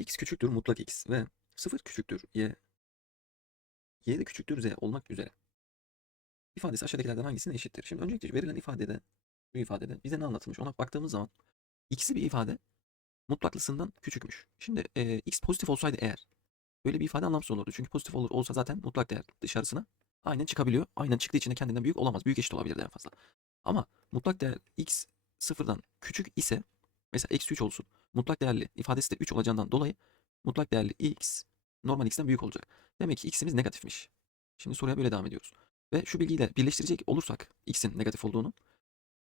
x küçüktür mutlak x ve 0 küçüktür y, y de küçüktür z olmak üzere. İfadesi aşağıdakilerden hangisine eşittir? Şimdi öncelikle verilen ifadede, bu ifadede bize ne anlatılmış ona baktığımız zaman x'li bir ifade mutlaklısından küçükmüş. Şimdi e, x pozitif olsaydı eğer böyle bir ifade anlamsız olurdu. Çünkü pozitif olur olsa zaten mutlak değer dışarısına aynen çıkabiliyor. Aynen çıktığı için de kendinden büyük olamaz. Büyük eşit olabilir en fazla. Ama mutlak değer x sıfırdan küçük ise mesela eksi 3 olsun. Mutlak değerli ifadesi de 3 olacağından dolayı mutlak değerli x normal x'ten büyük olacak. Demek ki x'imiz negatifmiş. Şimdi soruya böyle devam ediyoruz. Ve şu bilgiyi de birleştirecek olursak x'in negatif olduğunu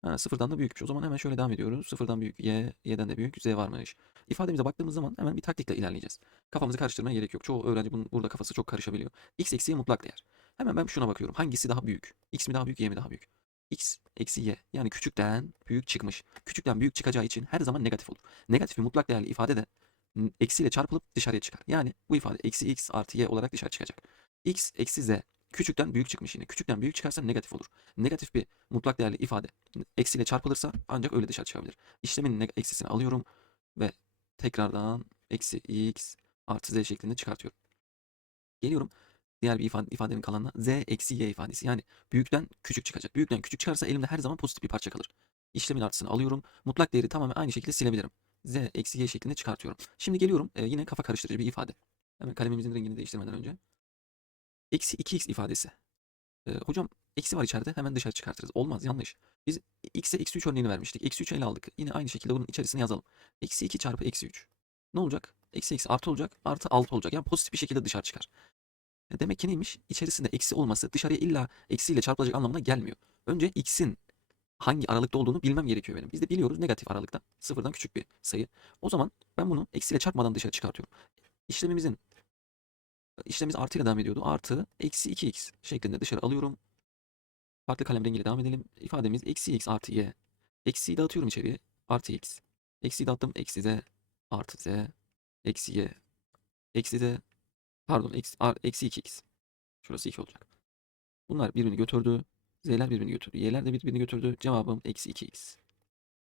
ha, sıfırdan da büyükmüş. O zaman hemen şöyle devam ediyoruz. Sıfırdan büyük y, y'den de büyük z varmış. İfademize baktığımız zaman hemen bir taktikle ilerleyeceğiz. Kafamızı karıştırmaya gerek yok. Çoğu öğrenci bunun, burada kafası çok karışabiliyor. x eksiye mutlak değer. Hemen ben şuna bakıyorum. Hangisi daha büyük? X mi daha büyük, y mi daha büyük? X eksi y. Yani küçükten büyük çıkmış. Küçükten büyük çıkacağı için her zaman negatif olur. Negatif bir mutlak değerli ifade de eksiyle çarpılıp dışarıya çıkar. Yani bu ifade eksi x artı y olarak dışarı çıkacak. x eksi z küçükten büyük çıkmış yine. Küçükten büyük çıkarsa negatif olur. Negatif bir mutlak değerli ifade eksiyle çarpılırsa ancak öyle dışarı çıkabilir. İşlemin eksisini alıyorum ve tekrardan eksi x artı z şeklinde çıkartıyorum. Geliyorum diğer bir ifade, ifadenin kalanına z eksi y ifadesi. Yani büyükten küçük çıkacak. Büyükten küçük çıkarsa elimde her zaman pozitif bir parça kalır. İşlemin artısını alıyorum. Mutlak değeri tamamen aynı şekilde silebilirim. z eksi y şeklinde çıkartıyorum. Şimdi geliyorum e, yine kafa karıştırıcı bir ifade. Hemen kalemimizin rengini değiştirmeden önce. Eksi 2x ifadesi. E, hocam eksi var içeride hemen dışarı çıkartırız. Olmaz yanlış. Biz x'e eksi 3 örneğini vermiştik. Eksi 3'ü ele aldık. Yine aynı şekilde bunun içerisine yazalım. Eksi 2 çarpı eksi 3. Ne olacak? Eksi eksi artı olacak. Artı 6 olacak. Yani pozitif bir şekilde dışarı çıkar. E, Demek ki neymiş? İçerisinde eksi olması dışarıya illa eksiyle çarpılacak anlamına gelmiyor. Önce x'in hangi aralıkta olduğunu bilmem gerekiyor benim. Biz de biliyoruz negatif aralıkta. Sıfırdan küçük bir sayı. O zaman ben bunu eksiyle çarpmadan dışarı çıkartıyorum. İşlemimizin işlemimiz artıyla devam ediyordu. Artı eksi 2x şeklinde dışarı alıyorum. Farklı kalem rengiyle devam edelim. İfademiz eksi x artı y. Eksiyi dağıtıyorum içeriye. Artı x. Eksiyi dağıttım. Eksi z artı z. Eksi y. Eksi z. Pardon. Eksi, eksi 2x. Şurası 2 olacak. Bunlar birbirini götürdü. Z'ler birbirini götürdü. Y'ler de birbirini götürdü. Cevabım eksi 2x.